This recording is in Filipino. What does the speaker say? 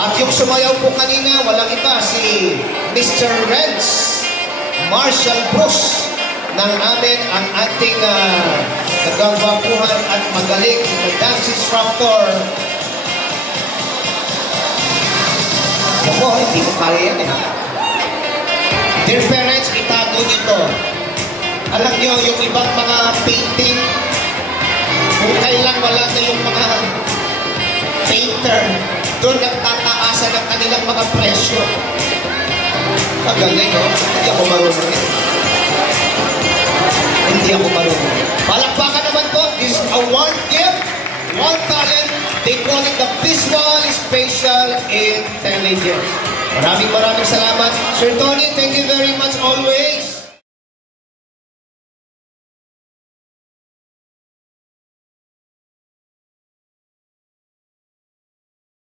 At yung sumayaw po kanina, walang iba, si Mr. Renz Marshall Bruce ng amin ang ating nagagwapuhan at magaling na dance instructor. Ako, hindi ko kaya yan eh. Dear parents, itago nito. Alam nyo, yung ibang mga painting, kung kailan wala na yung mga painter, doon nagtataasan ang kanilang mga presyo. Magaling, no? Hindi ako marunong. Hindi ako marunong. Palakpakan naman po. This is a one gift, one talent. They call it the Visual Spatial Intelligence. Maraming salamat. Sir Tony, thank you very much always.